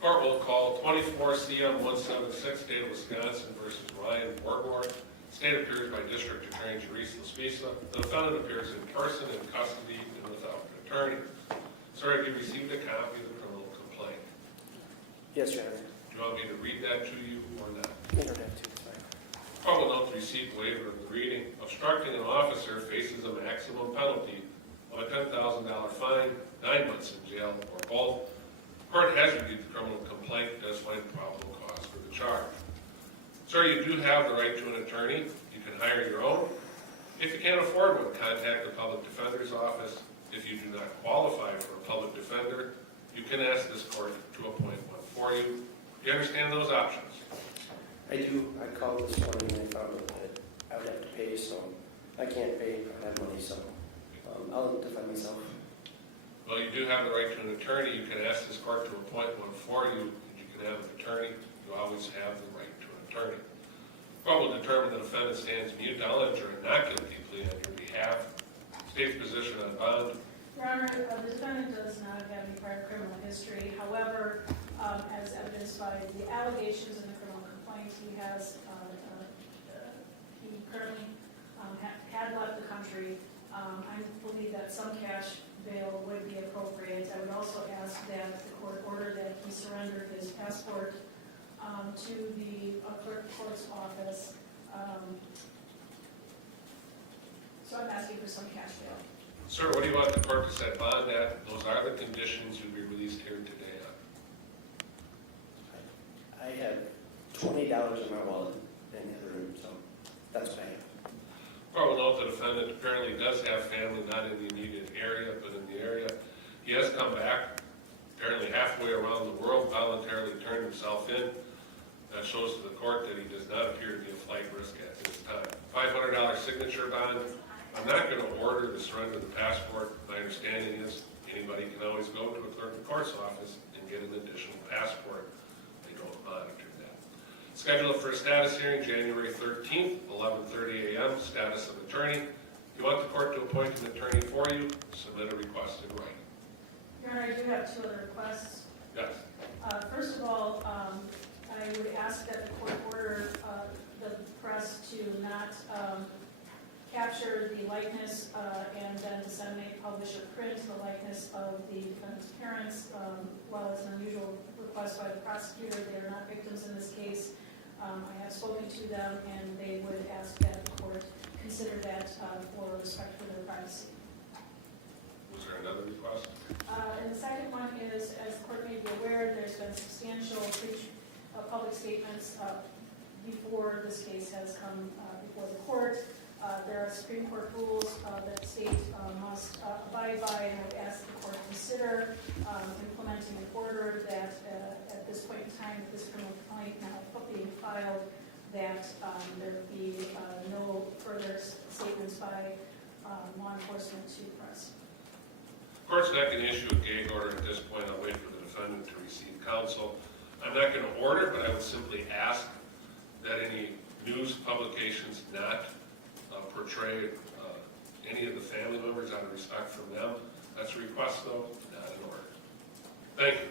Court will call 24 CM 176, State of Wisconsin versus Ryan Borgwardt. State appears by District Attorney Teresa Spisa. The defendant appears in person, in custody, and without an attorney. Sir, have you received a copy of the criminal complaint? Yes, Your Honor. Do you want me to read that to you or not? You don't have to, it's fine. Court will note the receipt waiver of the reading. Obstructing an officer faces a maximum penalty of a $10,000 fine, 9 months in jail, or both. Court has reviewed the criminal complaint and does find probable cause for the charge. Sir, you do have the right to an attorney. You can hire your own. If you can't afford one, contact the public defender's office. If you do not qualify for a public defender, you can ask this court to appoint one for you. Do you understand those options? I do. I called this morning and I found out that I would have to pay, so I can't pay. I don't have money, so I'll defend myself. Well, you do have the right to an attorney. You can ask this court to appoint one for you. You can have an attorney. You always have the right to an attorney. The court will determine the defendant stands mute, knowledge, or a not guilty plea on your behalf. State's position on bond. Your Honor, the defendant does not have any prior criminal history. However, as evidenced by the allegations in the criminal complaint, he currently had left the country. I believe that some cash bail would be appropriate. I would also ask that the court order that he surrender his passport to the clerk of court's office. So I'm asking for some cash bail. Sir, what do you want the court to set bond at? Those are the conditions you'll be released here today on. I have $20 in my wallet in the other room, so that's what I have. Court will note the defendant apparently does have family not in the immediate area, but in the area. He has come back, apparently halfway around the world, voluntarily turned himself in. That shows to the court that he does not appear to be a flight risk at this time. $500 signature bond. I'm not going to order the surrender of the passport. My understanding is anybody can always go to a clerk of court's office and get an additional passport. They don't monitor that. Scheduled for a status hearing January 13th, 11:30 a.m. Status of attorney. If you want the court to appoint an attorney for you, submit a request in writing. Your Honor, I do have two other requests. Yes. First of all, I would ask that the court order the press to not capture the likeness and then disseminate, publish, or print the likeness of the defendant's parents. While it's an unusual request by the prosecutor, they are not victims in this case. I have spoken to them, and they would ask that the court consider that for respect for their privacy. Was there another request? And the second one is, as the court may be aware, there's been substantial public statements before this case has come before the court. There are Supreme Court rules that the state must abide by, and I would ask the court to consider implementing an order that at this point in time, with this criminal complaint now being filed, that there be no further statements by law enforcement to the press. The court's not going to issue a gag order at this point. I'll wait for the defendant to receive counsel. I'm not going to order, but I would simply ask that any news publications not portray any of the family members out of respect for them. That's a request, though, not an order. Thank you.